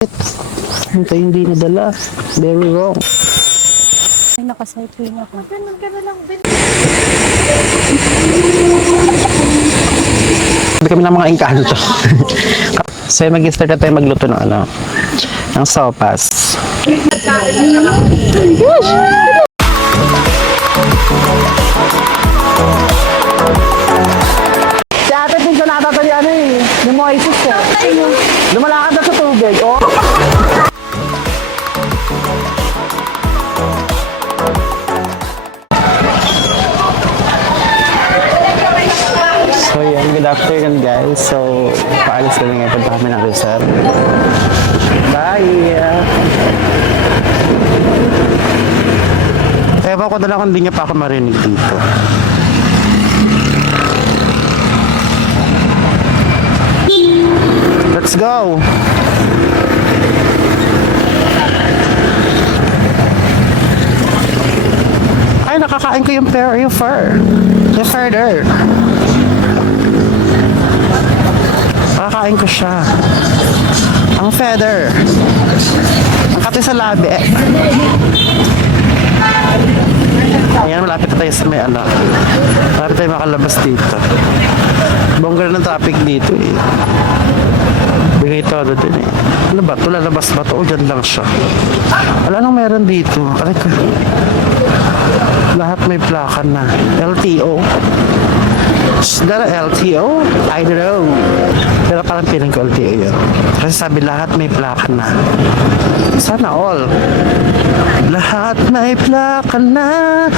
Ito hindi nadala. Very wrong. Ay, nakacycling ako. Sabi kami ng mga engkanto. So, mag-start na tayo magluto ng ng sopas. Si ate din sa natatalian yung mga isis ko. Lumalakad na sa tubig, oh. So yan, good afternoon guys. So, paalis kami ngayon, punta kami ng Rizal. Bye! Ewan ko na lang kung hindi niya pa ako marinig dito. Let's go! Ay, nakakain ko yung fur. The further. Nakakain ko siya. Ang feather. Ang kati sa labi. Ayan, malapit na tayo sa may malapit tayo makalabas dito. Bongga ng traffic dito eh. Bigay todo din eh. Ano ba ito? Lalabas ba ito? O dyan lang siya. Wala nang meron dito. Aray ka. Lahat may plaka na. LTO. Is that a LTO? I don't know. Pero parang piling ko LTO yun. Kasi sabi lahat may plaka na. Sana all. Lahat may plaka na.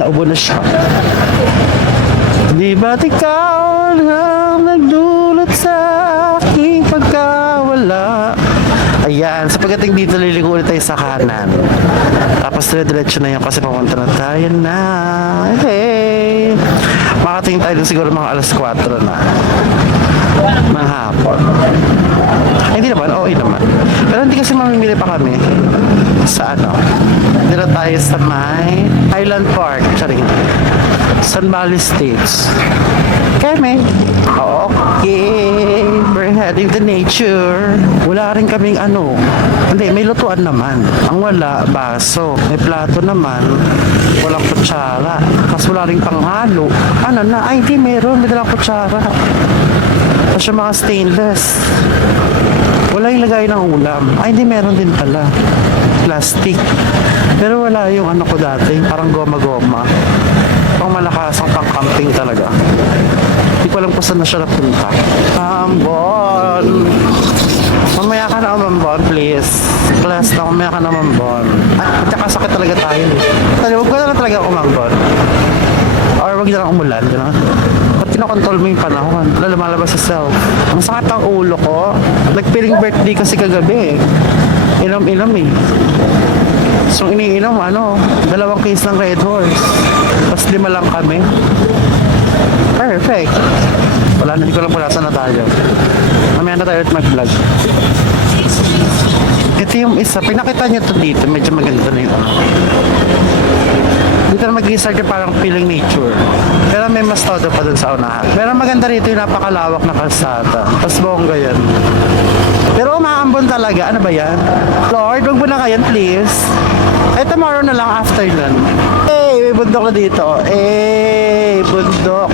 Naubo na siya. Di ba't ikaw lang nagdulot sa aking pagkawala? Ayan, sa pagdating dito, liliko ulit tayo sa kanan. Tapos dire-diretso na yun kasi papunta na tayo na. Hey! Makatingin tayo dun siguro mga alas 4 na. Ng hapon. Hindi naman, okay naman. Pero hindi kasi mamimili pa kami sa dito tayo sa may Highland Park. Charing. Sun Valley States. Kami. Okay. We're heading to nature. Wala rin kaming Hindi, may lutuan naman. Ang wala, baso. May plato naman. Walang kutsara. Tapos wala rin panghalo. Ay, hindi meron. May dalang kutsara. Tapos yung mga stainless. Wala yung lagay ng ulam. Ay, hindi meron din pala. Plastic. Pero wala yung ko dati. Parang goma-goma. Pang malakasang pang camping talaga. Hindi ko alam kung saan na siya napunta. Ambon! Mamaya ka na umambon, please. Class na, mamaya ka na umambon. At sakit talaga tayo. Huwag ko na lang talaga umambon. Or wag na lang umulan. Ba't kinokontrol mo yung panahon? Wala lumalabas sa self. Ang sakit ang ulo ko. Nagpiling birthday kasi kagabi. Inom-inom eh. So iniinom, 2 case ng Red Horse. Tapos 5 lang kami. Perfect. Wala na, hindi ko lang pula saan na tayo. Mamaya na tayo at mag-vlog. Ito yung isa. Pinakita nyo to dito. Medyo maganda na yun. Dito na mag-i-start yung parang feeling nature. Pero may mas todo pa dun sa unahan. Pero maganda rito yung napakalawak na kalsada. Tapos bongga yan. Pero umaambon talaga. Ano ba yan? Lord, wag mo na kayan, please. Tomorrow na lang after nun. May bundok na dito. Bundok.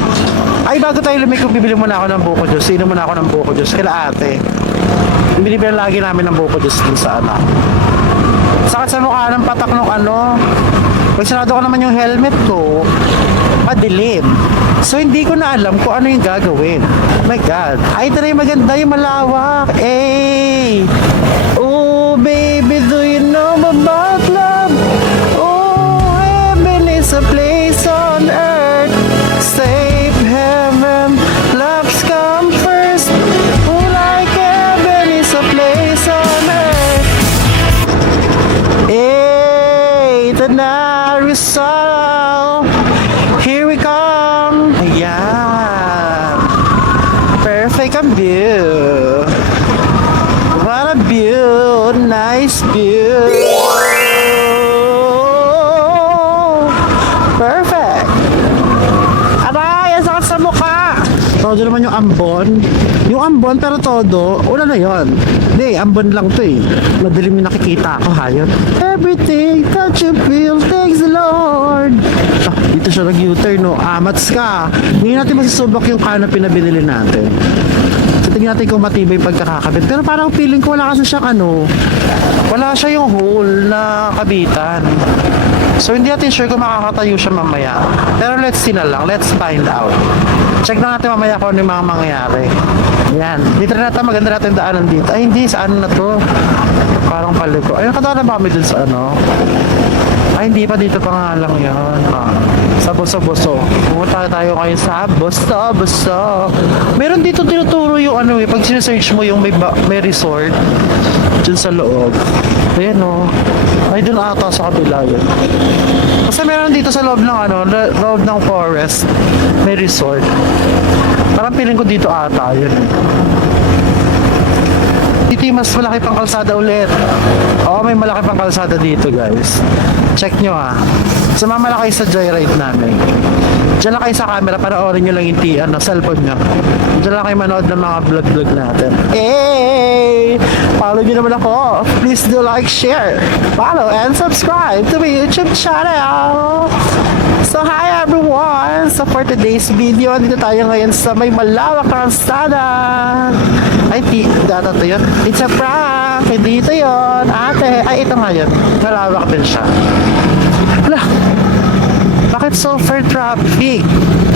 Ay, bago tayo lumiko, bibili muna ako ng buko juice. Inom muna ako ng buko juice. Kila ate. Binibilan lagi namin ng buko juice dun sa Sakit sa mukha ng patak ng Pag sarado ko naman yung helmet ko, madilim. So, hindi ko na alam kung ano yung gagawin. Oh my God. Ay, ito na yung maganda, yung malawak. Oh, baby, do you know about love? Oh, heaven is a place on earth. Safe heaven, love's come first. Oh, like heaven is a place on earth. Ito na, Rizal. Here we come. Ayan. Perfect ang view. What a view. Nice view. Perfect. Aray, ang sakit sa mukha. So, doon naman yung Ambon. Yung Ambon, pero todo, una na yon. Hindi, Ambon lang to eh. Madalim yung nakikita ako, hayot. Everything that you feel, thanks the Lord. Ah, dito siya nag-U-turn, no? Amats ka. Hindi natin masusubok yung canopy na binili natin. So, tingnan natin kung matibay yung pagkakakabit. Pero parang feeling ko wala kasi siyang ano, wala siya yung hole na kabitan. So, hindi natin sure kung makakatayo siya mamaya. Pero let's see na lang. Let's find out. Check na natin mamaya kung ano yung mga mangyayari. Yan. Dito na natin, maganda natin daanan dito. Ay, hindi. Sa ano na to? Parang paliko. Ay, nakadaan na ba kami dun sa ano? Ay, hindi pa. Dito pa nga lang yun. Sa Boso-Boso. Pumunta tayo ngayon sa Boso-Boso. Meron dito tinuturo yung ano eh. Pag sinesearch mo yung may resort dun sa loob. Ayan o. Ay, dun ata sa kabila yun. Kasi meron dito sa loob ng ano, loob ng forest. May resort. Parang feeling ko dito ata yun. Dito yung mas malaki pang kalsada ulit. Oo, may malaki pang kalsada dito guys. Check nyo ha. Sumama lang kayo sa joyride namin. Diyan lang kayo sa camera, panoorin nyo lang yung cellphone nyo. Diyan lang kayo manood ng mga vlog natin. Hey! Follow nyo naman ako. Please do like, share, follow, and subscribe to my YouTube channel. So hi everyone! So for today's video, dito tayo ngayon sa may malawak na kalsada. Ay, data to yun. It's a prank! Hindi ito yun. Ate, ay ito nga yun. Malawak din siya. Wala. Bakit super traffic?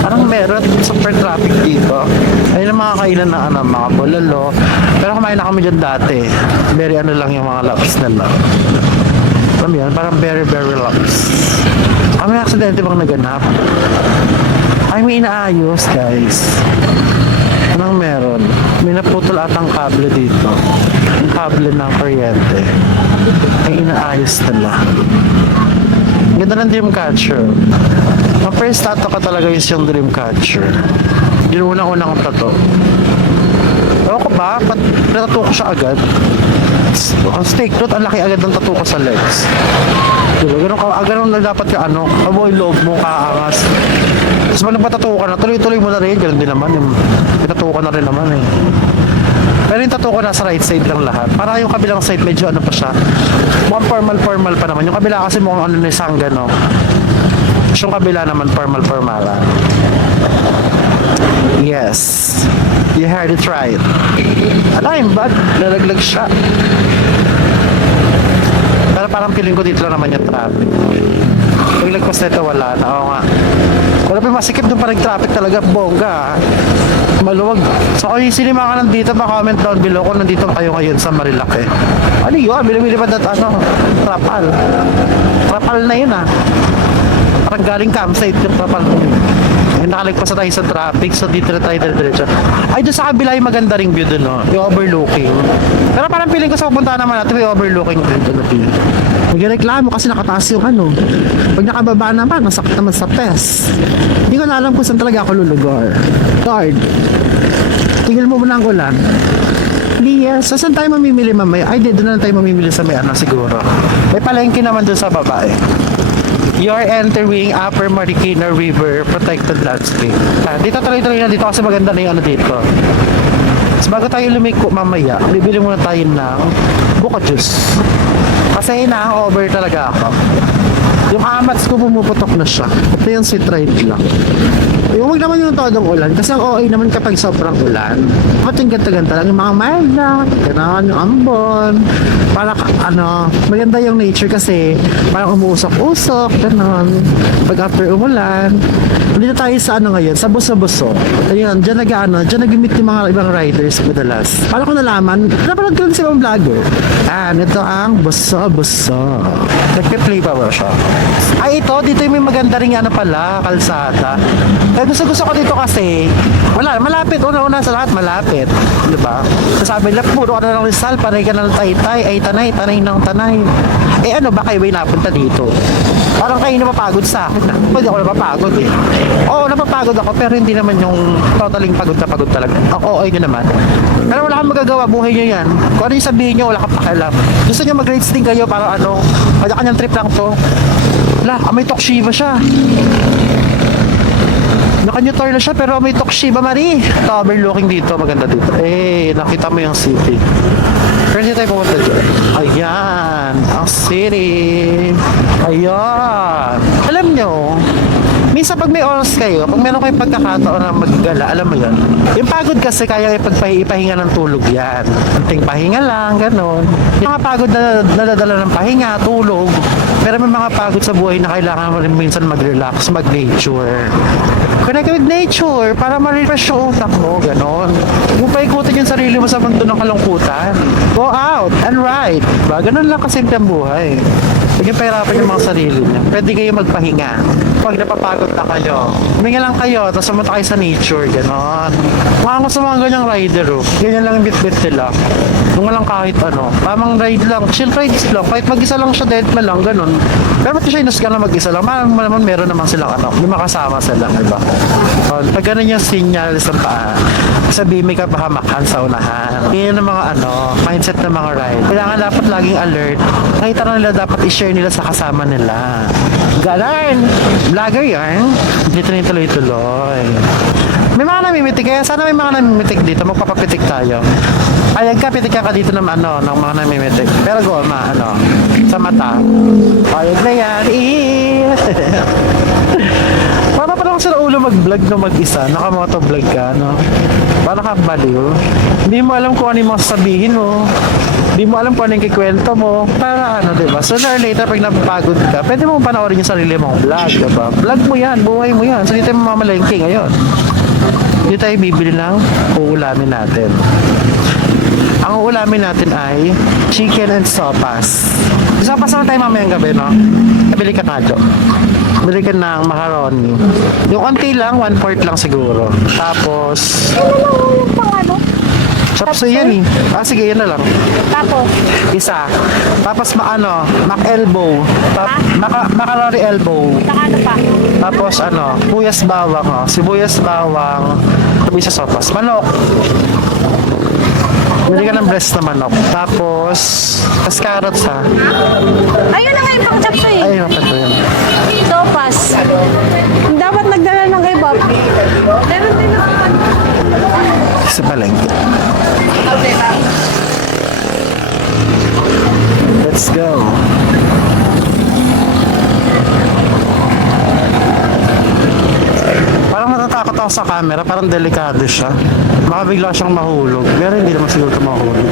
Parang meron super traffic dito. Ayun ang mga kainan na ano, mga bololo. Pero kumain na kami dyan dati. Very ano lang yung mga laps nila. Alam mo yan? Parang very laps. May aksidente bang naganap? Ay, may inaayos guys. Anong meron? May naputol atang kable dito. Yung kable ng kuryente. May inaayos nila. Ganda ng Dreamcatcher. Ang first tattoo ko talaga is yung Dreamcatcher. Yung unang-unang tattoo. Ewan ko ba? Tattoo ko siya agad. Ang steak note, ang laki agad ng tattoo ko sa legs. Diba? Ganun na dapat ka ano, abo yung loob mo, kaangas. Tapos pag nagpatattoo ka na, tuloy-tuloy mo na rin. Ganun din naman. Yung tattoo ka na rin naman eh. Pero yung tattoo ko nasa right side lang lahat. Para yung kabilang side medyo ano pa siya. Mukhang formal pa naman. Yung kabila kasi mukhang ano na sangga no. Yung kabila naman formal. Yes. You heard it right. Alam, bad. Lalaglag siya. Pero parang feeling ko dito lang naman yung traffic. Pag lagpas nito wala na. Oo nga. Wala pa masikip doon pa nag-traffic talaga. Bongga. Maluwag. So kung yung sinima ka nandito, comment down below kung nandito kayo ngayon sa Marilake. Ano yun? Bili-bili pa dito ano? Trapal. Trapal na yun ah. Parang galing campsite yung trapal na yun. Ay, nakalagpas na tayo sa traffic, so dito na tayo diretso. Ay, doon sa kabila yung maganda ring view doon, no? Yung overlooking. Pero parang feeling ko sa pupuntahan naman natin, may overlooking din doon natin. Nagreklamo kasi nakataas yung ano. Pag nakababa naman, masakit naman sa pes. Hindi ko na alam kung saan talaga ako lulugar. Lord, tingil mo muna ang ulan. Please, so saan tayo mamimili mamaya? Ay, doon na tayo mamimili sa may ano siguro. May palengke naman doon sa babae. You're entering Upper Marikina River Protected Landscape. Dito tuloy-tuloy na dito kasi maganda na yung ano dito. So bago tayo lumiko mamaya, bibili muna tayo ng buko juice. Kasi na-over talaga ako. Yung amats ko pumuputok na siya. Ito yung sweet ride lang. Yung wag naman yung todong ulan. Kasi ang OA naman kapag sobrang ulan. Ba't yung ganta-ganta lang yung mga mild na, gano'n, yung ambon. Para ano, maganda yung nature kasi parang umuusok-usok, gano'n. Pag after umulan. Dito tayo sa ano ngayon, sa Boso-Boso. Ayun, dyan nag-meet yung mga ibang riders madalas. Paano ko nalaman? Napanood ko lang sa ibang vlogger. Ito ang Boso-Boso. Nagpe-play pa ba siya? Ay, dito yung may maganda rin ano pala, kalsada. Kaya gusto ko dito kasi, wala, malapit. Una-una sa lahat, malapit. Diba? Sabi lang, puro ka na ng Rizal, panay ka na ng Taytay, ay tanay ng tanay. Eh ano ba kayo ba napunta dito? Parang kayo napapagod sa akin. Pwede ako napapagod eh. Oo, napapagod ako, pero hindi naman yung totaling pagod na pagod talaga. Oo, nyo naman. Pero wala kang magagawa, buhay nyo yan. Kung ano yung sabihin nyo, wala kang pakialam. Gusto nyo mag-rates din kayo para ano, kanya-kanyang trip lang to. Wala, may Toshiba siya. Naka-new na siya pero may Toshiba Marie. Overlooking dito, maganda dito. Nakita mo yung city. Pero hindi tayo pumunta dyan. Ayan, ang city. Ayan. Alam nyo, minsan pag may oras kayo, pag meron kayong pagkakataon na maggala, alam mo yun, yung pagod kasi kaya ipahinga ng tulog yan. Kunting pahinga lang, ganon. Yung mga pagod na nadadala ng pahinga, tulog, pero may mga pagod sa buhay na kailangan mo rin minsan mag-relax, mag-nature. Connect with nature para ma-refresh yung utak mo, ganon. Huwag paikutin yung sarili mo sa mundo ng kalungkutan. Go out and ride. Diba? Ganon lang kasimple ang buhay. Huwag yung pahirapan yung mga sarili niya. Pwede kayo magpahinga. Pag napapagod na kayo, huminga lang kayo, tapos sumunta kayo sa nature, gano'n. Mga gusto mga ganyang rider, oh. Ganyan lang yung bit-bit nila. Kung lang kahit ano. Tamang ride lang, chill rides lang. Kahit mag-isa lang siya, dead man lang, gano'n. Pero pati siya inus ka na mag-isa lang. Meron naman silang ano, may makasama sila, diba? Pag gano'n yung sinyal sa paa, sabihin may kapahamakan sa unahan. Yan ang mga ano, mindset ng mga ride. Kailangan dapat laging alert. Nakita na nila dapat i-share nila sa kasama nila. Ganon! Vlogger yan. Dito na yung tuloy-tuloy. May mga namimitik. Kaya sana may mga namimitik dito. Magpapapitik tayo. Ayag ka, pitik ka dito ng ano, ng mga namimitik. Pero goma, ano, sa mata. Ayag na yan. Para pa lang sila ulo mag-vlog na mag-isa. Nakamoto-vlog ka, no? Para nakabaliw. Hindi mo alam kung ano yung masasabihin mo. Hindi mo alam kung ano yung kikwento mo. Para ano, diba? Sooner or later, pag napapagod ka, pwede mo panoorin yung sarili mong vlog, diba? Vlog mo yan, buhay mo yan. So, hindi tayo mamamalengke ngayon. Hindi tayo bibili ng uulamin natin. Ang uulamin natin ay chicken and sopas. Sopas naman tayo mamayang gabi, no? Bili ka nga, Jo. Bili ka ng macaroni. Yung konti lang, 1/4 lang siguro. Tapos... Ano lang yung pang ano? Chopsuey yan eh. Sige, yun na lang. Tapos, Isa. Tapos mac elbow. Macaroni elbow. saka ano pa? Tapos sibuyas bawang, oh. Sibuyas bawang. Sabi sa sopas. Manok. Bili ka ng breast na manok. Tapos carrots, ha. Ayun na nga yung pang chapsuy. Ay, mapento yun. Sopas. Dapat nagdala ng kebab. Meron din naman. Sa palengke. Let's go. Parang natatakot ako sa camera, parang delikado siya. Baka bigla siyang mahulog. Pero hindi naman siguro ito mahulog.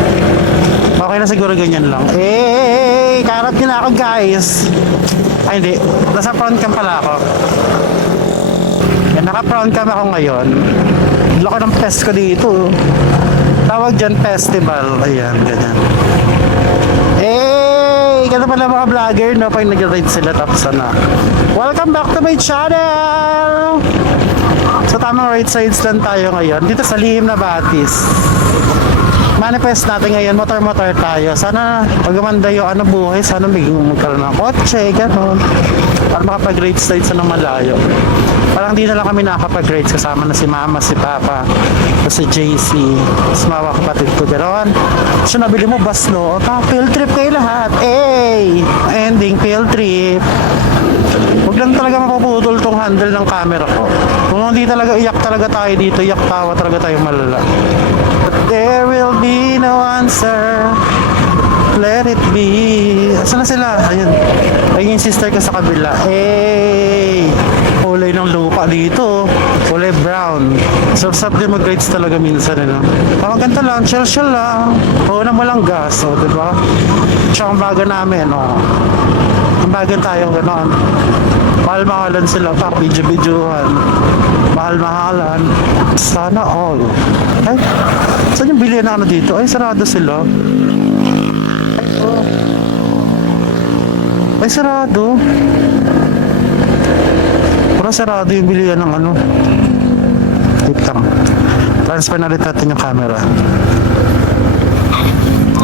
Okay na siguro ganyan lang. Karat nila ako, guys. Ay, hindi. Nasa front cam pala ako. Yan, naka-front cam ako ngayon. Lako ng fest ko dito. Tawag dyan festival. Ayan, ganyan. Ganun pala mga vlogger, no? Pag nag-ride sila, tapos welcome back to my channel! So, tamang right sides lang tayo ngayon. Dito sa lihim na Batis. Manifest natin ngayon, motor-motor tayo. Sana magumanda yung buhay. Sana magkaroon ng kotse, gano'n. Para makapag-ride sides sa malayo. Parang di na lang kami nakapag-rides kasama na si Mama, si Papa, si JC, si mga kapatid ko. Gano'n. So, nabili mo bus, no? Field trip kayo lahat. Ending field trip. Huwag lang talaga mapuputol tong handle ng camera ko. Kung hindi talaga, iyak talaga tayo dito, iyak tawa talaga tayo malala. But there will be no answer. Let it be. Asan na sila? Ayun. Ayun yung sister ko sa kabila. Kulay ng lupa dito. Kulay brown. Sarap din mag-rides talaga minsan. Parang ganito lang. Chill lang. Una mo lang gas. Diba? Siya ang baga namin. Ang bagan tayo gano'n. Mahal-mahalan sila. Video-videohan. Mahal-mahalan. Sana all. Ay, saan yung bilihan na dito? Ay, sarado sila. Ay, sarado. Parang sarado yung bilihan ng wait lang. Transfer na ulit natin yung camera.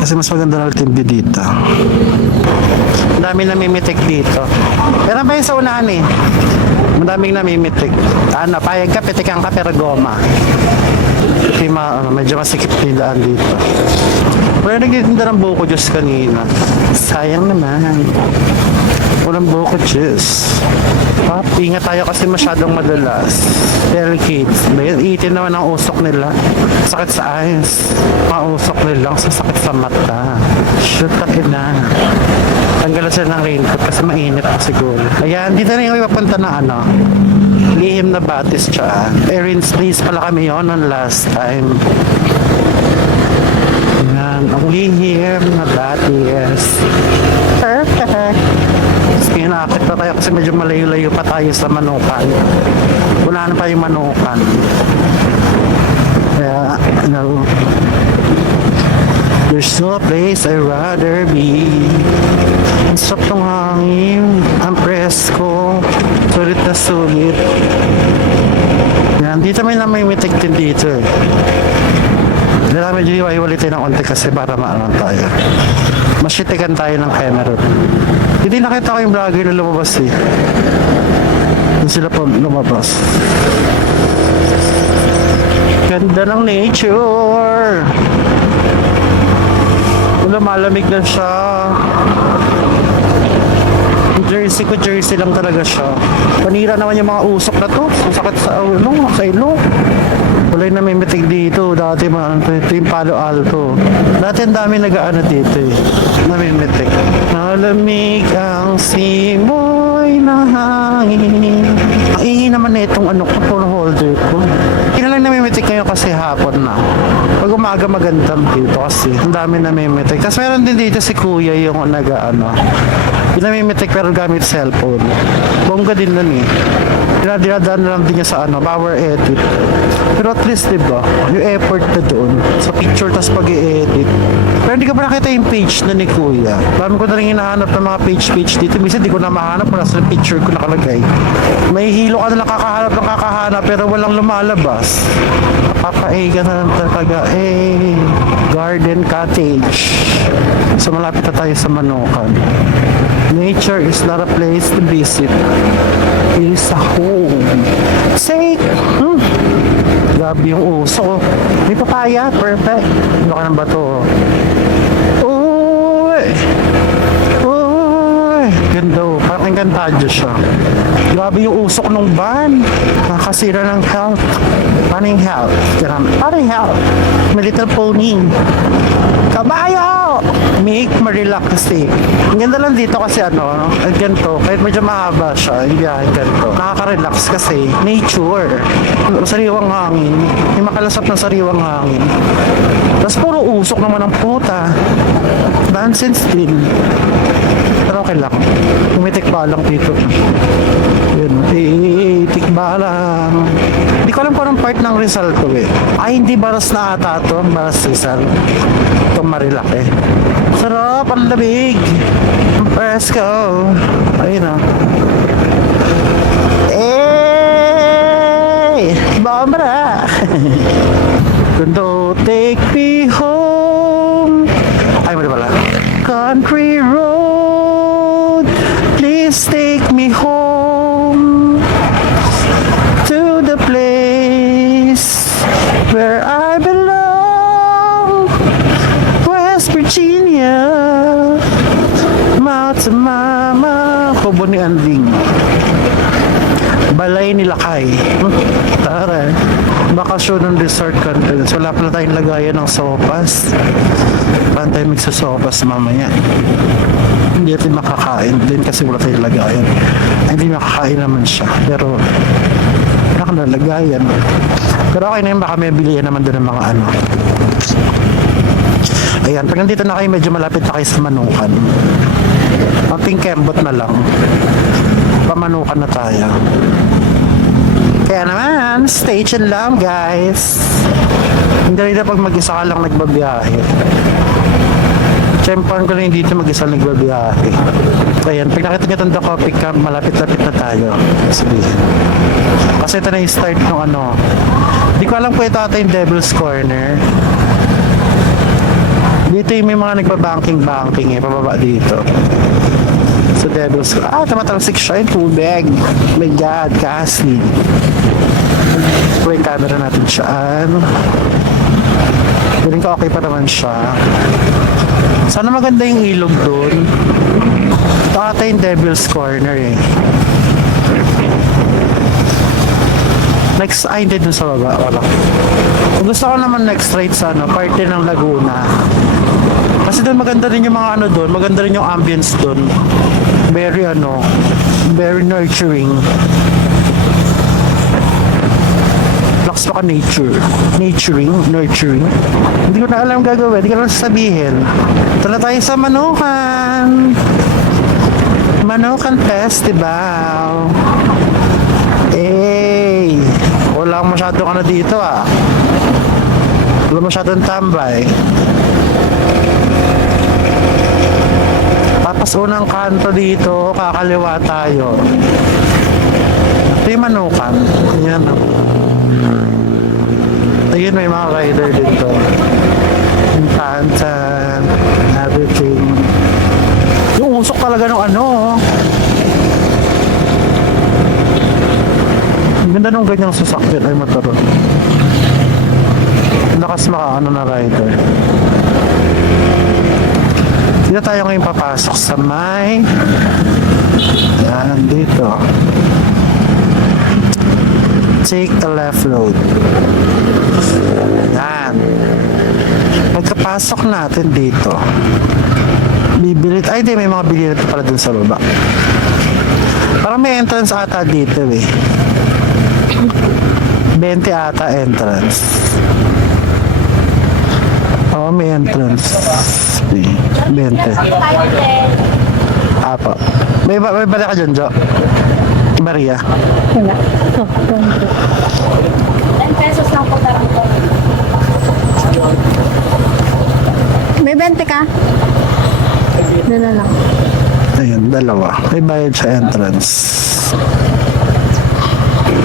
Kasi mas maganda na ulit yung view dito. Ang daming namimitik dito. Pero ba yung sa unahan eh? Madaming namimitik. Payag ka, pitikan ka, pero goma. Kasi medyo masikip nilaan dito. Pero nagtitinda ng buko juice kanina. Sayang naman. Walang buko juice. Ingat tayo kasi masyadong madalas. Delicate. Iitin naman ang usok nila. Sakit sa eyes. Mausok nila. Sasakit sa mata. Shoot na. Tanggalan sila ng raincoat kasi mainit pa siguro. Ayan, dito na yung ipapunta na ano. Lihim na Batis siya. Erin's Place pala kami yun noon last time. Ayan, ang lihim na Batis. Perfect. Ngayon nakakit pa tayo kasi medyo malayo-layo pa tayo sa Manukan. Wala na pa yung Manukan. Kaya, no. There's no place I'd rather be. Ang sarap ng hangin. Ang presko. Sulit na sulit. Yan, dito may namimitik din dito eh. Dito medyo iwaiwalitin ng konti kasi para maalang tayo. Masyitikan tayo ng camera. Hindi nakita ko yung vlogger na lumabas eh. Hindi sila pa lumabas. Ganda ng nature. Malamig na siya. Yung jersey ko, jersey lang talaga siya. Panira naman yung mga usok na to. Sakit sa ulo, sa ilo. Wala yung namimitig dito. Dati ito yung Palo Alto. Dati ang dami nag-aano dito eh. Namimitig. Malamig ang simoy na hangin. Ang ingay naman na itong ano ko, phone holder ko. Hindi na lang namimitig kayo kasi hapon na. Pag umaga magandang dito kasi ang dami namimitig. Tapos meron din dito si Kuya yung nag-ano. Yung namimitig pero gamit cellphone. Bongga din nun eh. Dinadaan na lang din niya sa ano, power edit. Pero at least, diba, yung effort na doon sa picture tas pag-i-edit. Pero hindi ka pa nakita yung page na ni Kuya. Dami ko na rin hinahanap ng mga page dito. Minsan di ko na mahanap wala sa picture ko nakalagay. May hilo ka na lang kakahanap pero walang lumalabas. Papaiga na lang talaga garden cottage. So malapit na tayo sa Manukan. Nature is not a place to visit. It is a home. Say, grabe yung uso. May papaya, perfect. Ano ka ng bato? Uy! Ganda oh. Parang engkantadyo siya. Grabe yung usok ng van. Nakakasira ng health. Paano yung health? Paano yung health? My Little Pony. Kabayo! Make ma-relax eh. Ang ganda lang dito kasi ano, ganito, kahit medyo mahaba siya, yung biyahe ganito. Nakaka-relax kasi nature. Sariwang hangin. May makalasap ng sariwang hangin. Tapos puro usok naman ang puta. Dancing still. Pero okay lang. Umitik ba lang dito. Yun. Tikba lang. Hindi ko alam kung anong part ng Rizal to eh. Ay, hindi Baras na ata to. Baras Rizal. Itong Marilaki. Sarap, ang labig. Presko. Ayun na. Bambara. Don't take me home. Ay, mali pala. Country road, please take me home to the place where I belong. West Virginia, Mount Mama. Kubo ni Anding. Balay ni Lakay. Tara. Bakasyon ng resort contents. Wala pala tayong lagayan ng sopas. Paano tayo magsasopas mamaya? Hindi natin makakain din kasi wala tayong lagayan. Hindi makakain naman siya. Pero nakalalagayan. Pero okay na yun, baka may bilihan naman doon ng mga ano. Ayan, pag nandito na kayo, medyo malapit na kayo sa Manukan. Konting kembot na lang. Pamanukan na tayo. Kaya naman, stay tuned lang guys. Hindi rin na pag mag-isa ka lang nagbabiyahe. Tsempan ko lang dito mag-isa nagbabiyahe. Ayan, pag nakita nyo itong The Coffee Camp, malapit-lapit na tayo. Sabihin. Kasi ito na yung start ng ano. Hindi ko alam kung ito ata yung Devil's Corner. Dito yung may mga nagpa-banking eh, pababa dito. So Devil's Corner. Tumatalsik siya yung tubig. My God, Cassie. So yung camera natin siya. Feeling ko okay pa naman siya. Sana maganda yung ilog doon. Ito ata yung Devil's Corner eh. Next, ay hindi dun sa baba. Wala. Kung gusto ko naman next right sa ano, parte ng Laguna. Kasi doon maganda rin yung mga ano doon, maganda rin yung ambience doon. Very ano, very nurturing. Lakas baka nature. Nurturing. Hindi ko na alam gagawin, hindi ko na sasabihin. Ito na tayo sa Manukan. Manukan Festival. Eh, wala masyadong ano dito ah. Wala masyadong tambay. Tapos unang kanto dito, kakaliwa tayo. Ito yung Manukan. Ayan o. Ayun, may mga rider dito. Yung tantan, everything. Yung usok talaga ng ano. Ang ganda nung ganyang sasakyan ay motor. Lakas maka ano na rider. Dito tayo ngayon papasok sa may yan dito. Take the left road. Yan. Pagkapasok natin dito, bibilit. Ay, di, may mga bilit pala dun sa baba. Parang may entrance ata dito eh. 20 ata entrance. Oo, may entrance. 20. Apo. May bala ka dyan, Jo? Maria. Wala. So, 20. 10 pesos lang po tarang ko. May 20 ka? Doon na lang. Ayun, dalawa. May bayad sa entrance.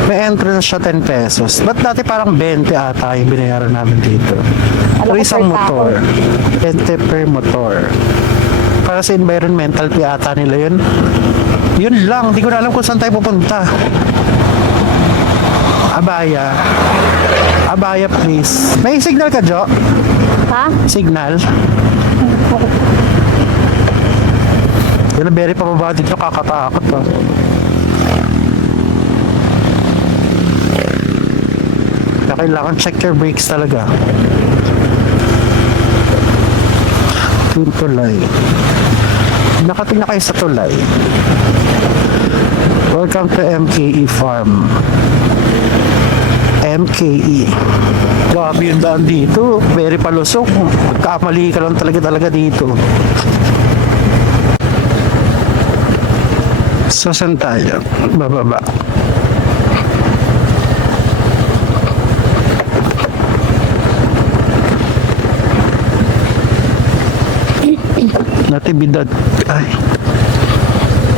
May entrance siya 10 pesos. Ba't dati parang 20 ata yung binayaran namin dito? Pero Alam ko isang per motor. 20 per motor. Para sa environmental fee ata nila yun. Yun lang. Di ko na alam kung saan tayo pupunta. Abaya. Abaya, please. May signal ka, Jo? Ha? Signal? Yun, very pababa dito. Kakatakot pa. Kaya kailangan check your brakes talaga. Yung tulay. Nakating na kayo sa tulay. Welcome to MKE Farm. MKE. Grabe yung daan dito. Very palusok. Magkamali ka lang talaga dito. So, saan tayo? Bababa. Natividad. Ay.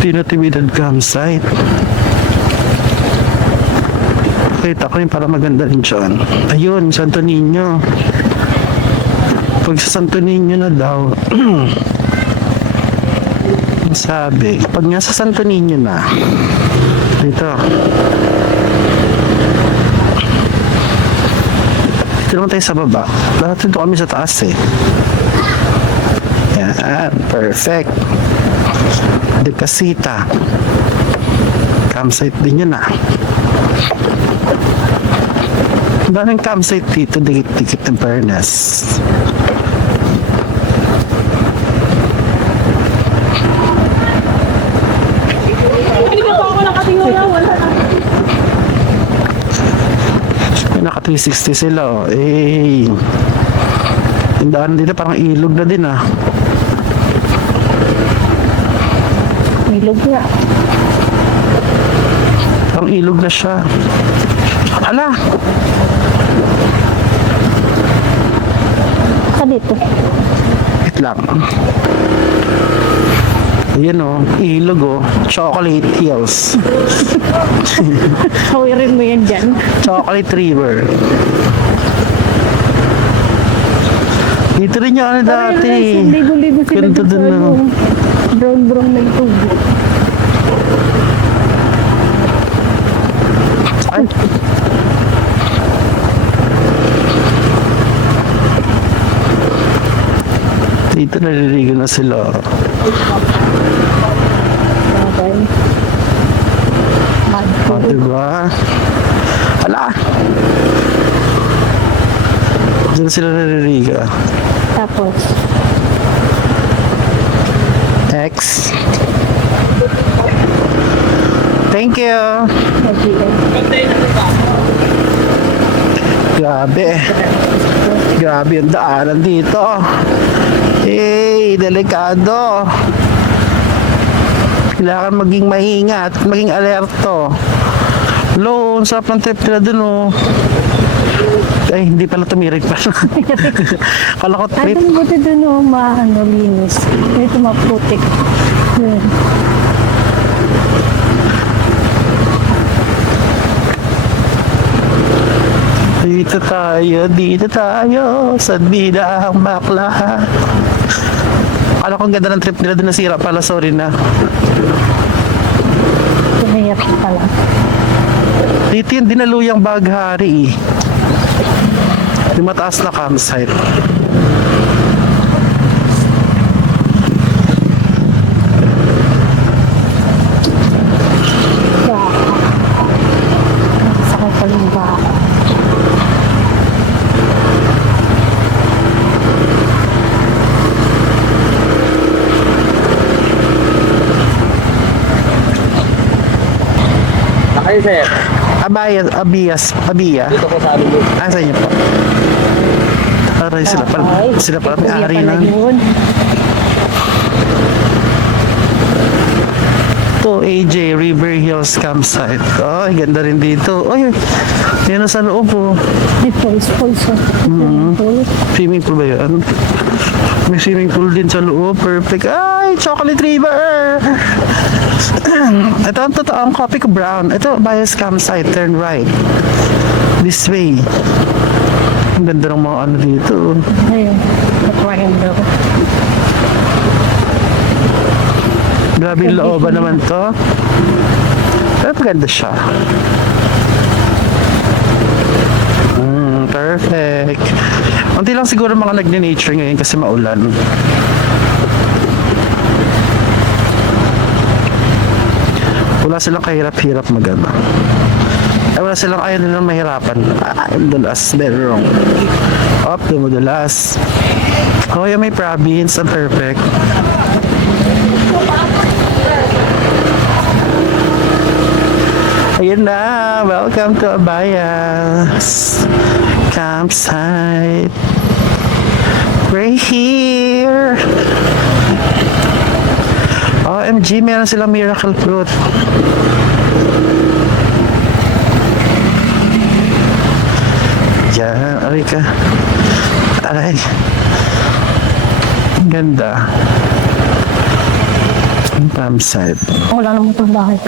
Natividad campsite. Kita ko yung para maganda rin dyan. Ayun, Santo Niño. Pag sa Santo Niño na daw, sabi, pag nga sa Santo Niño na, dito. Dito naman tayo sa baba. Lahat dito kami sa taas eh. Yan, perfect. De Casita. Campsite din yun ah. Ang daming campsite dito, dikit-dikit ng fairness. Hindi pa ako nakatingala. Wala na. Naka 360 sila oh. Eh. Yung daan dito parang ilog na din ah. Ilog nga. Parang ilog na siya. Ala! Sa dito. Wait lang. Ayan o, ilog o. Chocolate Hills. Hawirin mo yan dyan. Chocolate River. Dito rin yung ano dati. Ligo-ligo sila Ganito dito. dun na. Brown-brown na tubo. Ay. Dito naliligo na sila. Diba? Ala! Diyan sila naririga. Tapos, X. Thank you. Grabe. Grabe ang daanan dito. Hey, delikado. Kailangan maging maingat, maging alerto. Lo, ang sarap ng trip nila dun, oh. Ay, hindi pala tumirik pa. Kala ko trip. Ay, buti dun o, linis. Dito maputik. Yun. Dito tayo, sa bilang bakla. Kala ko ang ganda ng trip nila dun, nasira pala, sorry na. Tumihirap pala. Dito yung dinaluyang Baghari, eh. Yung mataas na campsite. Sakay pa yung baka. Ay, sir. Abiya. Dito ko sa amin yun. Ah, sa inyo po. Aray, sila pala may ari na. Ito, AJ, River Hills Campsite. Oh, ganda rin dito. Ay, yan na sa loob, oh. May falls. Swimming pool ba yun? May swimming pool din sa loob. Perfect. Ay, chocolate river! Ito ang totoong coffee ko brown. Ito, bias campsite. Turn right. This way. Ang ganda ng mga ano dito. Ayun, na-triangle. Grabe yung looban naman to. Pero maganda siya. Perfect. Unti lang siguro mga nagne-nature ngayon kasi maulan. Wala silang kahirap-hirap magana. Ay, wala silang ayaw nilang mahirapan. I'm the last, very wrong. Up, dumudulas. Oh, yung may province, ang perfect. Ayun na, welcome to Abayas Campsite. We're here. OMG, meron silang miracle fruit. Diyan, aray ka. Aray. Ang ganda. Ang campsite. Wala naman itong bahay.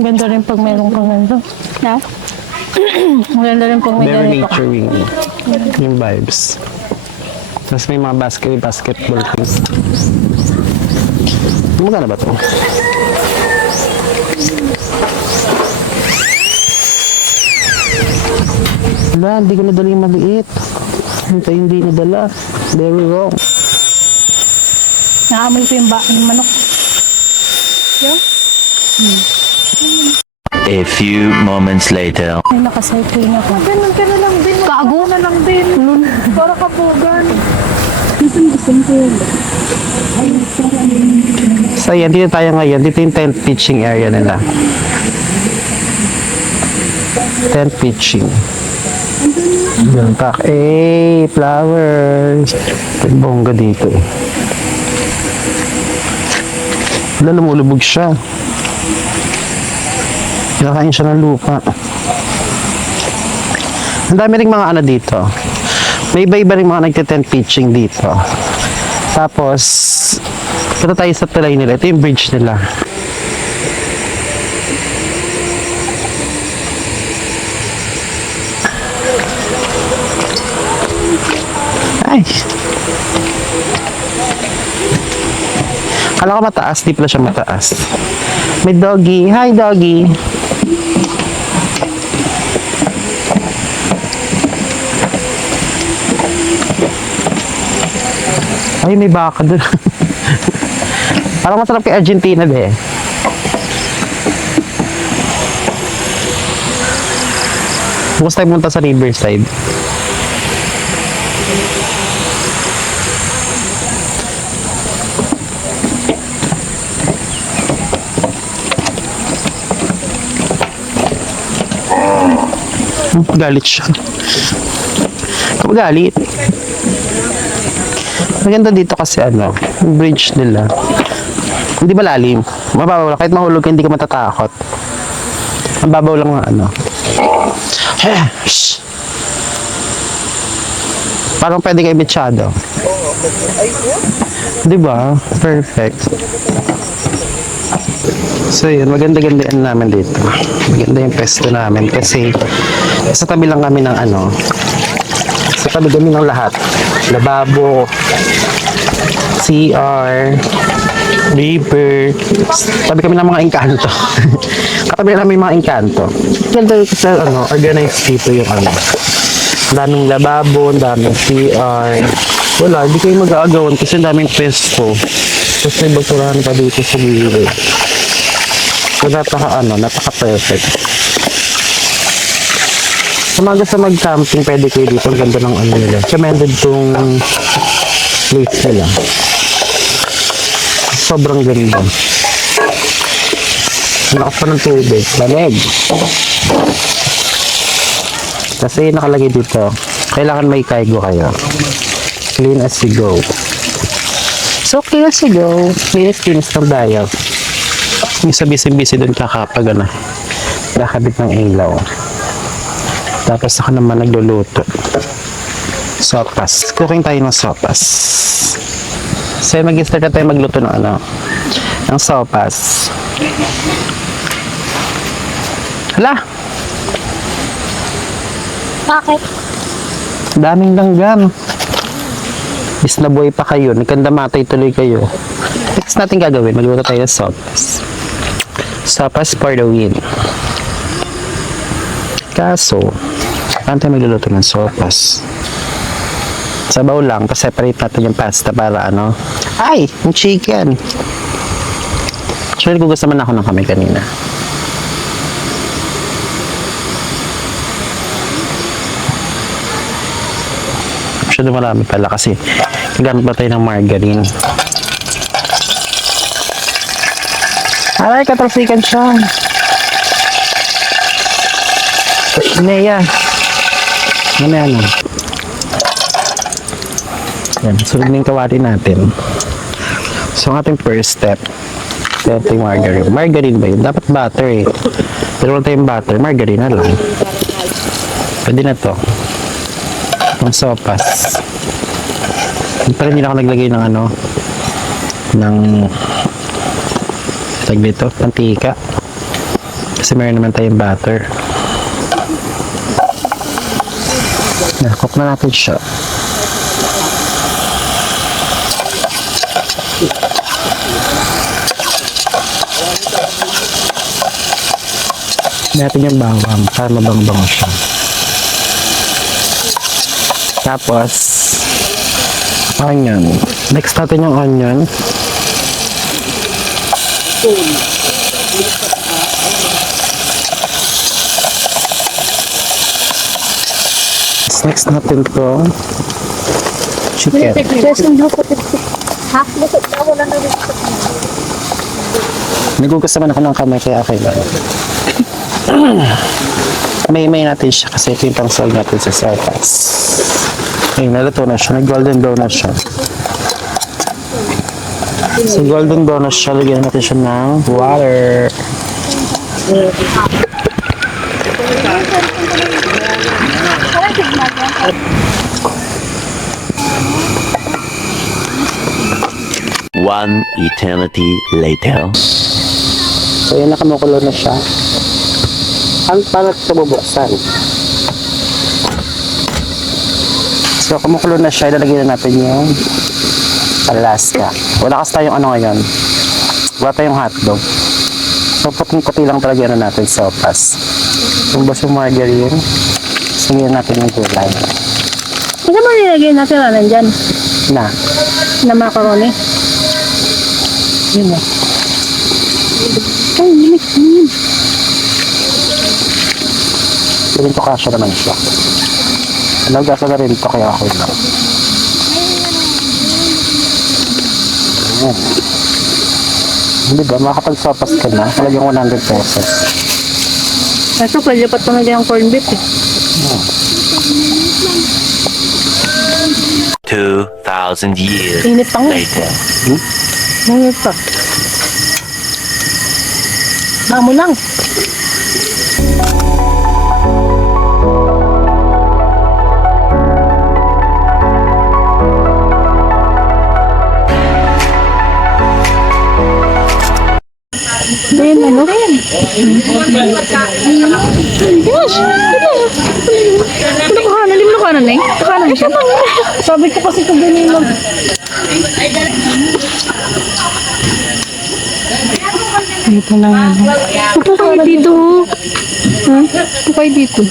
Ganda rin pag meron kang nandun. Na? Maganda rin pag may Very ganito ka. naturing yung vibes. Tapos may mga basketball things. Magkano ba ito? Wala, hindi ko nadala yung maliit. Ito hindi nadala. Very wrong. Naamoy ko yung manok. Yo? A few moments later. Ay, nakacycling ako. Ganun ka na lang din. Kago? Na lang din. Para kabugan. So yan, dito tayo ngayon. Dito yung tent pitching area nila. Tent pitching. Yan pa. Eh, flowers. May bongga dito eh. Wala, lumulubog siya. Kinakain siya ng lupa. Ang dami rin mga ano dito. May iba-iba rin mga nagtitent pitching dito. Tapos, punta tayo sa tulay nila. Ito yung bridge nila. Ay! Kala ko mataas, di pala siya mataas. May doggy. Hi, doggy. Ay, Ay, may baka doon. Parang masarap kay Argentina, de. Bukas tayo punta sa Riverside. Galit siya. Galit. Maganda dito kasi ano, yung bridge nila. Hindi malalim. Mababaw lang. Kahit mahulog ka, hindi ka matatakot. Ang babaw lang ng ano. Shh. Parang pwede kayo mechado. Diba? Perfect. So yun, maganda-ganda yan namin dito. Maganda yung pesto namin kasi sa tabi lang kami ng ano, sa tabi kami ng lahat. Lababo, CR, river, tabi kami ng mga engkanto. Katabi namin yung mga engkanto. Ganda yung kasi ano, organized dito yung ano. Daming lababo, daming CR. Wala, hindi kayo mag-aagawan kasi daming pesto. Tapos may basurahan pa dito sa gilid. So, napaka-perfect. Sa mga gusto mag-camping, pwede kayo dito. Ang ganda ng ano nila. Recommended tong place nila. Sobrang ganda. Lakas pa ng tubig. Lamig. Kasi nakalagay dito, kailangan may kaigo kayo. Clean as you go. So, clean as you go. Linis ng dayaw. Yung sa busy-busy doon kakapag ano, kakabit ng ilaw. Tapos ako naman nagluluto. Sopas. Cooking tayo ng sopas. So, mag-start na tayo magluto ng ano, ng sopas. Hala! Bakit? Daming langgam. Bis na buhay pa kayo. Nagkandamatay tuloy kayo. Next natin gagawin, magluto tayo ng sopas. Sopas for the win. Kaso, paano tayo magluluto ng sopas? Sabaw lang, pa-separate natin yung pasta para ano. Ay! Yung chicken! Actually, gusto man ako ng kamay kanina. Actually, marami pala kasi gagamit pa tayo ng margarine. Aray, katrasikan siya. Neya. Ano yan? Yan, sunod na yung kawali natin. So, ang ating first step, ito yung margarine. Margarine ba yun? Dapat butter eh. Pero wala tayong butter, margarine na lang. Pwede na to. Ang sopas. Pero hindi na ako naglagay ng ano, ng tag dito, mantika. Kasi meron naman tayong butter. Cook na natin siya. Natin yung bawang para mabang-bango siya. Tapos onion. Next natin yung onion. Next natin to chicken. Ha? Lusot na, wala na rin. Nagugas naman ako ng kamay kaya okay lang. May natin siya kasi ito yung pang-solve natin sa sopas. Ayun, naluto na siya. Nag-golden brown na siya. So, golden brown na siya. Lagyan natin siya ng water. One eternity later. So, yun, nakamukulo na siya. Paano ito bubuksan? So, kumukulo na siya. Ilalagay na natin yung Alaska. Wala kasi tayong ano ngayon. Wala tayong hotdog. So, puting-puti lang talaga ano natin sopas. Tumbas yung margarine. Singin natin yung gulay. Ano ba nilagay natin na nandyan? Na. Na macaroni? Yun na. Ay, limit. Feeling ko kasya naman siya. Nagasa na rin ito kaya ako lang. Ayan. Hindi ba, makapagsopas ka na, talagang 100 pesos. Kaso pwede pa tumili ang corned beef eh. 2,000 years Init pa nga. later. Init pa. Bamo lang. Ben, ano? Gosh! Ano ka na? Limno ka na, Neng? Kakanan siya? Sabi ko kasi kung ganun lang. Dito na nga. Upo kayo dito. Ha? Upo kayo dito.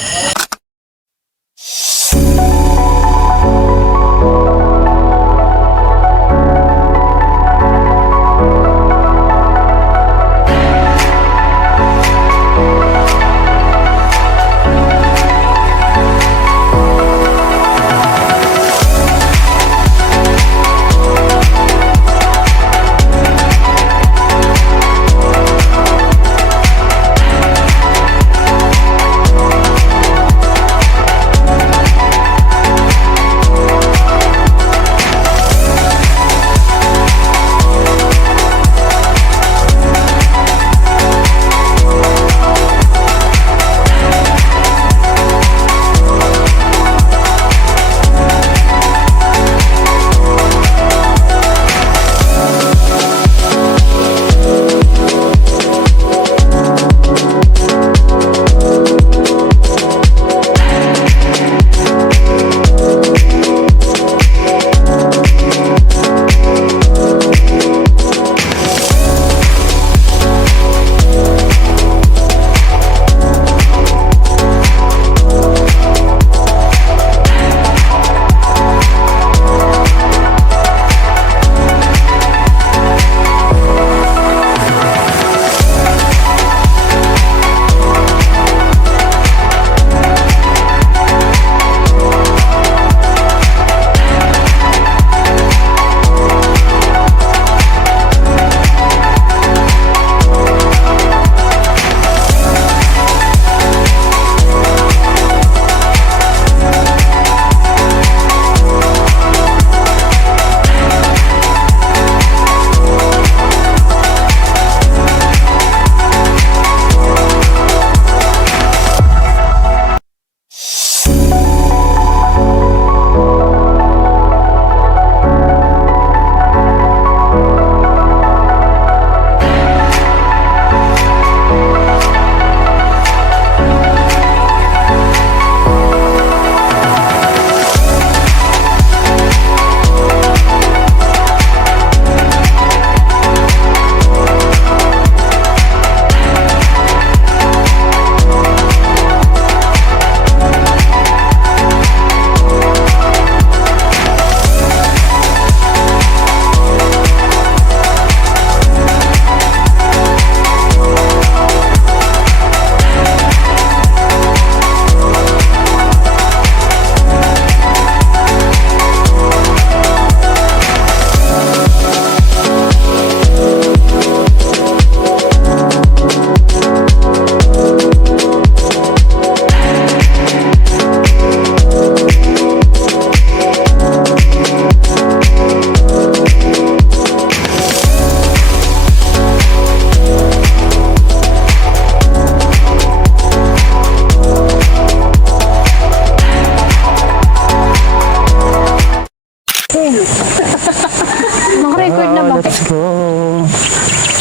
Naka-record na ba? Let's go.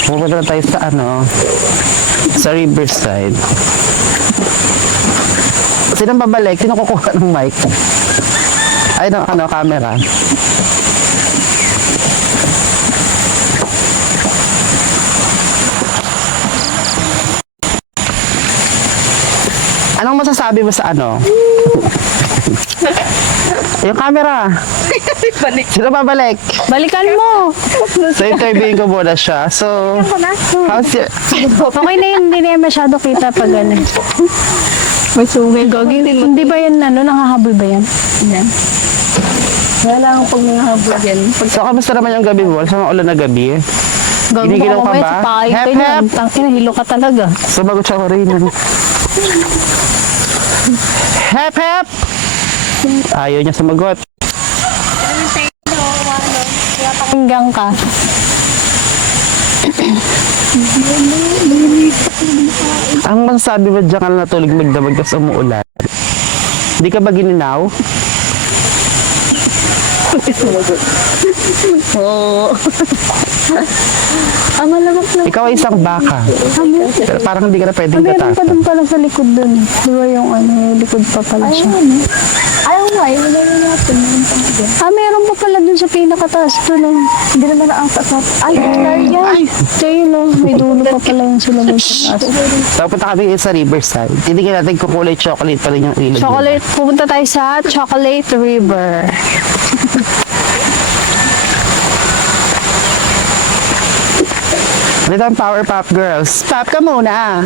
Pupunta na tayo sa sa Riverside. Sino babalik? Sino kukuha ng mic? Ay, ng camera. Anong Anong masasabi mo sa ano? Yung camera. Sino babalik? Balikan mo. So, interviewin ko muna siya. So, how's your... Okay na yun, hindi na yan masyado kita pag ano. May sungay. Gogi, hindi ba yan, nangahabol ba yan? Yan. Wala lang pag nangahabol yan. So, kamusta naman yung gabi mo? Sa mga ulan na gabi? Gogi Ginigilaw ka ba? Pakay Hep, ka hep. niyan. Tangina, hilo ka talaga. Sumagot siya ko rin. Hep, hep! Ayaw niya sumagot. Hanggang ka. Ang masasabi mo dyan ka na natulog magdamag tapos umuulan? Hindi ka ba gininaw? Oo. Malamok na. Ikaw ay isang baka. Pero parang hindi ka na pwedeng Meron pa gatasan. dun pala sa likod dun. Di ba yung likod pa pala siya? Ayaw nga, wala na natin. Meron pa pala dun sa pinakataas dun. Hindi naman na ang tapat. Ay, star yan. Ay, tayo may dulo pa pala yung sila may taas. So, punta kami sa Riverside. Titignan natin kung kulay chocolate pa rin yung ilog. Chocolate, pupunta tayo sa Chocolate River. Dito ang Powerpuff Girls. Pop ka muna.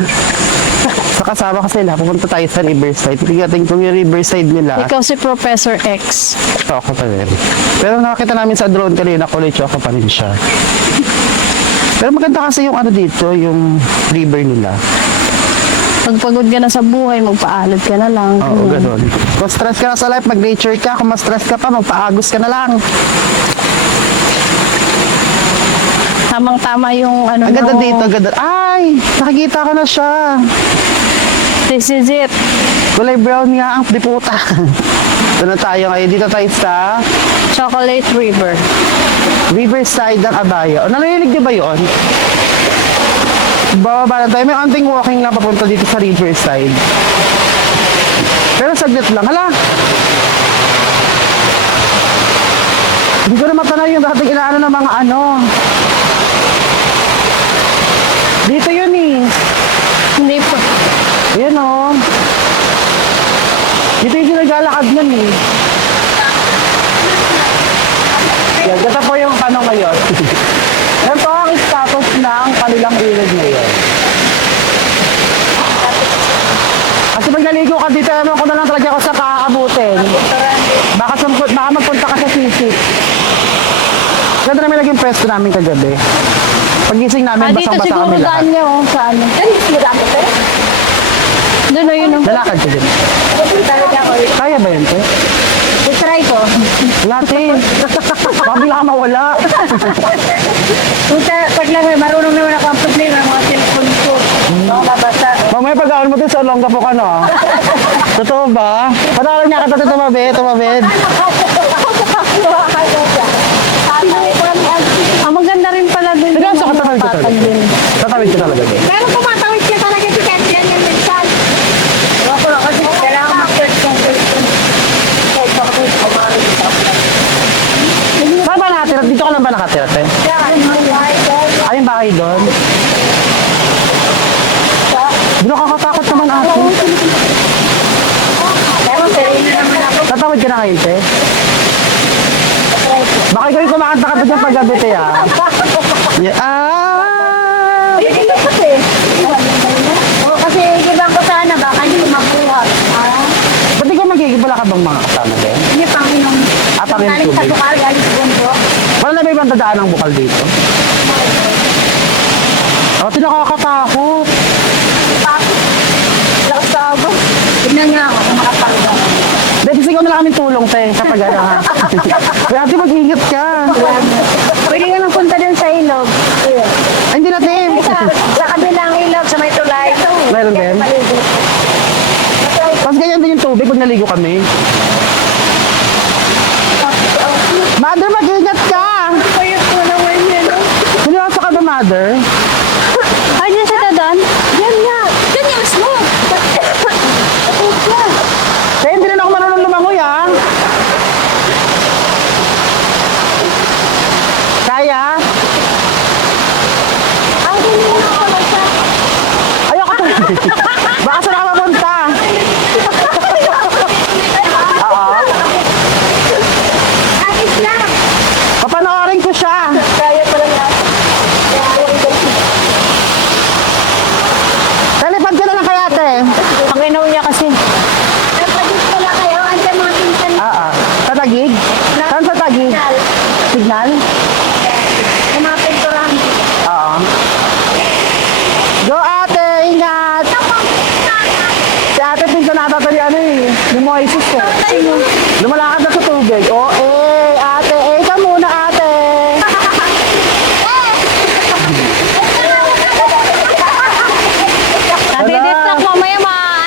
So, kasama ko sila. Pupunta tayo sa Riverside. Titignan natin kung yung Riverside nila. Ikaw si Professor X. Choco pa rin. Pero nakakita namin sa drone kanina, kulay choco pa rin siya. Pero maganda kasi yung ano dito, yung river nila. Pag pagod ka na sa buhay, magpaalad ka na lang. Oo, Ganyan. ganun. Kung stress ka na sa life, mag-nature ka. Kung ma-stress ka pa, magpaagos ka na lang. Tamang-tama yung ano Ang ganda mo. dito, ang ganda. Ay, nakikita ko na siya. This is it. Kulay brown nga ang diputa. Ito na tayo ngayon. Dito tayo sa Chocolate River. Riverside ng Abaya. O, narinig niyo ba yun? Bababa na tayo. May konting walking lang papunta dito sa Riverside. Pero saglit lang. Hala! Hindi ko na matanaw yung dating inaano ng mga ano. Dito yun eh. Hindi pa. Ayan o. Dito yung sinagalakad nun eh. Yan, gata po yung ano ngayon. Yan po ang status ng kanilang ilog ngayon. Kasi pag naligo ka dito, ewan ko na lang talaga ako sa kakaabutin. Baka magpunta ka sa sisip. Ganda namin naging pwesto namin kagabi. Pagising namin, Dito basang-basa siguro kami daan lahat. niya sa ano. Doon na yun. Lalakad ka din. Kaya ba yun, te? I-try ko. Wala, te. Baka bigla ka mawala. Pag lang, marunong naman ako ang problema, mga cellphone ko. Mga nabasa. Mamaya pag-aon mo din sa Olongga po ka, no? Totoo ba? Panalang niya ka tumabid. Maganda rin pala doon. Seryoso ka, tatawid ka talaga. din. Tatawid ka talaga din. Pero tumatawid ka talaga si Katya niya minsan. Ako kasi kailangan mag-search ng cellphone. Kahit ako ito, kumarin sa Saan ba nakatira? Dito ka lang ba nakatira, te? Ay, yung bahay doon. Hindi nakakatakot naman ako. Pero serena naman ako. Tatawid ka na ngayon, te? Baka ikaw yung kumakanta ka dyan pag-gabi, te, ah. Yeah. Ah! Hindi kasi. Oo, kasi ibang ko sana, baka hindi ko makuha. Ba't ikaw magiging wala ka bang mga kasama din? Hindi pang inom. Parang Galing sa tubig. bukal, galing sa bundo. Wala na ba ibang dadaan ng bukal dito? Ate, nakakatakot. Lakas sa ako. Tignan niya ako kung makapagod. Dahil sigaw na lang kami tulong, te, kapag ano ha. Kaya ate, mag-ingat ka. Pwede nga nang punta dun sa ilog. Ay, hindi natin. Sa kabilang ilog, sa may tulay. Meron din. Maligo. Tapos ganyan din yung tubig pag naligo kami. Mother, mag-ingat ka! Payos ko naman yan. Seryoso ka ba, mother? Ay, dyan sa dadan? Yan nga. Yan yung smoke. Kaya hindi rin ako marunong lumangoy, ha? Kaya? Ang ganyan ako lang sa... Ayoko to. Baka saan ka mapunta? Tagig? Saan sa Tagig? Signal? Yung mga pinturahan. Oo. Go ate, ingat! Si ate pinsan natatali ano eh, yung Moises ko. Lumalakad na sa tubig. Oh, ate, ka muna ate. Sabi dito, mamaya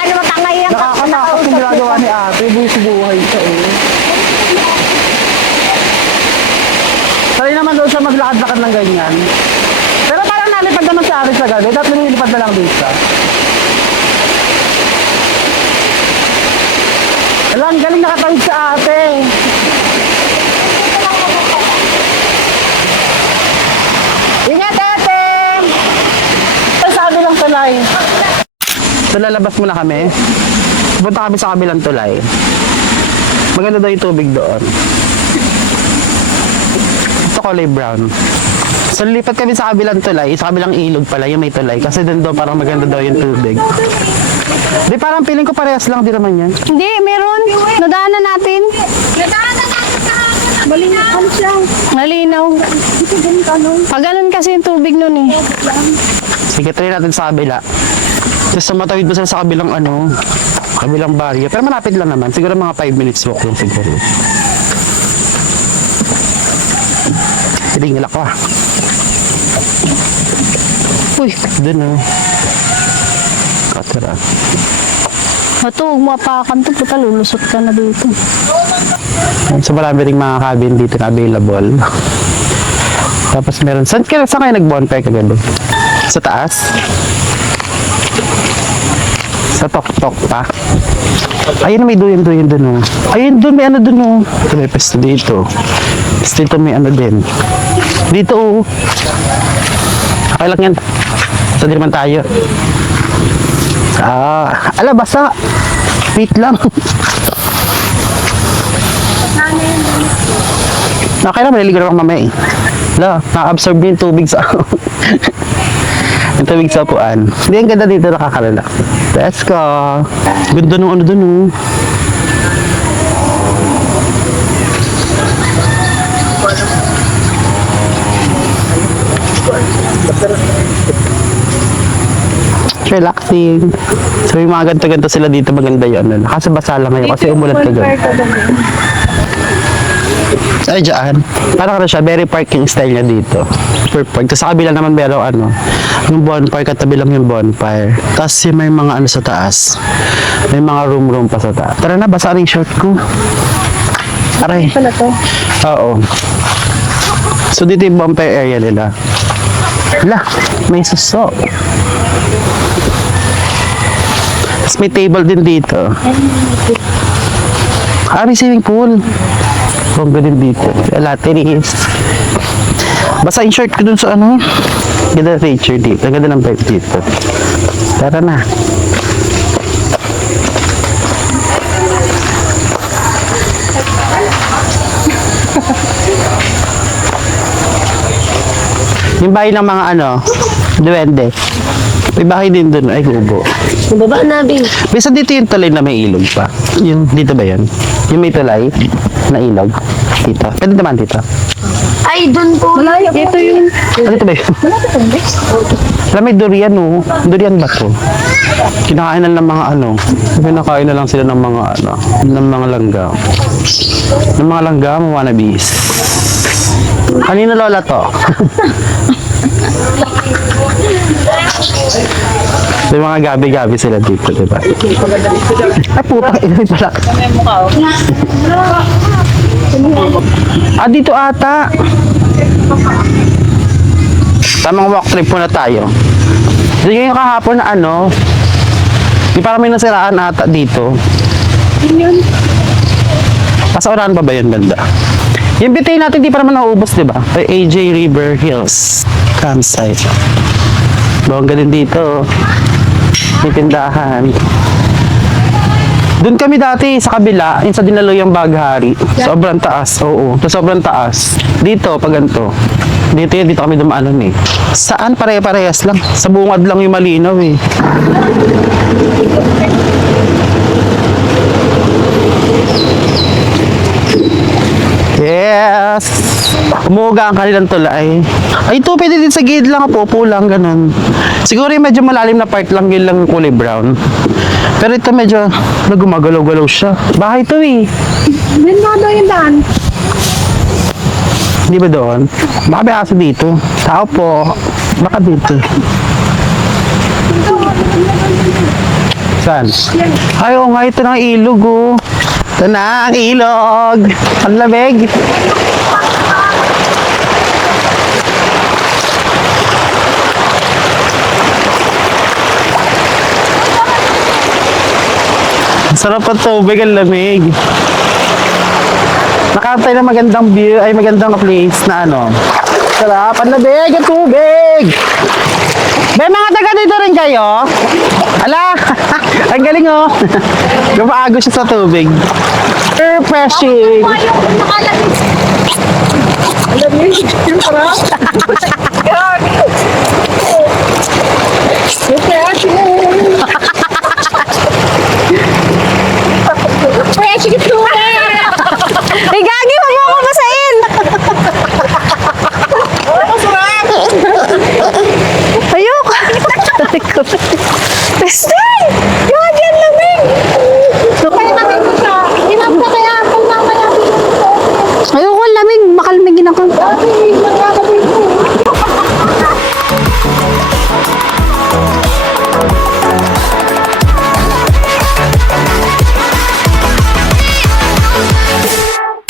matangay yan. Nakakatakot yung ginagawa ni ate, buhay siya eh. Sanay naman doon siya maglakad-lakad ng ganyan. Pero parang nalipad naman sa akin sa gabi, dapat nilipad na lang dito. Alam, galing nakatawid sa ate. Ingat ate! Ay, sabi lang tulay. So lalabas muna kami. Punta kami sa kabilang tulay. Maganda daw yung tubig doon. Ito kulay brown. So lilipat kami sa kabilang tulay, sa kabilang ilog pala, yung may tulay. Kasi doon daw parang maganda daw yung tubig. Di parang feeling ko parehas lang, di naman yan. Hindi, meron. Nadaanan natin. Malinaw siya. Malinaw. Pag ganun kasi yung tubig nun eh. Sige, try natin sa kabila. Tapos matawid ba sila sa kabilang kabilang barya. Pero malapit lang naman. Siguro mga 5 minutes walk lang siguro. Tingil ako ah. Uy, dun oh. Katara. Ito, huwag mo apakan to. Puta, lulusot ka na dito. So marami ring mga cabin dito na available. Tapos meron, saan kayo nag-bonfire kagabi? Sa taas? Sa tok-tok pa? Ayun, may duyan dun oh. Ayun, dun may ano dun oh. Ito may pesto dito. Tapos dito may ano din. Dito oh. Okay lang yan. Basta di naman tayo. Ala, basa. Wait lang. Okay lang, maliligo na ako mamaya eh. Ala, na-absorb niyo yung tubig sa yung tubig sa upuan. Hindi, ang ganda dito, nakakarelax. Let's go. Ganda nung ano dun oh. Relaxing. So yung mga ganto-ganto sila dito maganda yun. Kasi basa lang ngayon kasi umulan ka doon. Ay, dyan. Parang ano siya, very parking style niya dito. Perfect. Tapos sa kabila naman meron yung bonfire, katabi lang yung bonfire. Tapos yung may mga ano sa taas. May mga room pa sa taas. Tara na, basa rin short ko. Aray. Pala to. Oo. So dito yung bonfire area nila. Hala, may suso. Tapos may table din dito. May swimming pool. Kung ganun dito. Lateris. Basta in short ko dun sa ano. Ganda nature dito. Ganda ng vibe dito. Tara na. Yung bahay ng mga duwende. May bahay din dun. Ay, kubo. Baba nabi. Bisa dito yung tulay na may ilog pa. Yung, dito ba yan? Yung may tulay na ilog. Dito. Pwede naman dito. Ay, dun po. Malayo po. Ito yun. Dito ba yun? Alam, may durian oh. Durian ba to? Kinakain na ng mga Kinakain na lang sila ng mga ng mga langgam. Ng mga langgam, wannabes. Kanina lola to? May mga gabi-gabi sila dito, diba? Ay, puta, ina pala. Dito ata. Tamang walk trip muna tayo. Dito yung kahapon na di parang may nasiraan ata dito. Yun. Pasaurahan pa ba yun, banda? Yung bitay natin di pa naman nauubos, diba? By AJ River Hills campsite. Bongga din dito. May tindahan. Doon kami dati sa kabila, yung sa Dinaloyang Baghari. Sobrang taas, oo. So, sobrang taas. Dito, pag ganito. Dito kami dumaanan eh. Saan? Pare-parehas lang. Sa bungad lang yung malinaw eh. Umuuga ang kanilang tulay. Ay, ito pwede din sa gilid lang, upo lang, ganun. Siguro yung medyo malalim na part lang, yun lang yung kulay brown. Pero ito medyo gumagalaw-galaw siya. Bahay ito eh. Doon nga daw yung daan. Hindi ba doon? Baka may aso dito. Tao po. Baka dito. Saan? Ay, oo nga, ito ng ilog oh. Ito na ang ilog. Ang lamig. Ang sarap ang tubig, ang lamig. Nakatay na magandang view, ay magandang place na ano. Sarap, ang lamig, ang tubig. May mga taga dito rin kayo? Ala, ang galing oh. Gumaago siya sa tubig. Refreshing. Yung nakalagay. Alam niyo, yung parang. Fresh ito Ay, gagi, wag mo ako basain! Ayoko! Testing! Gagi, ang lamig! Kaya natin ko siya. Hinap na kaya kung mamaya. Ayoko, ang lamig. Makalmigin ako. Dati,